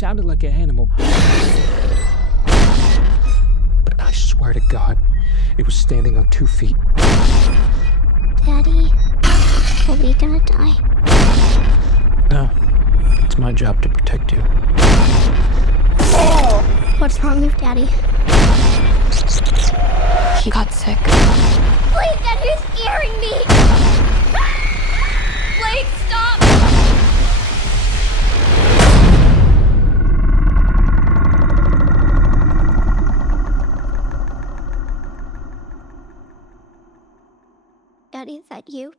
sounded like an animal. But I swear to God, it was standing on 2 feet. Daddy, are we gonna die? No, it's my job to protect you. What's wrong with Daddy? He got sick. Please, Dad, you're scaring me! Blake, stop! Daddy, is that you?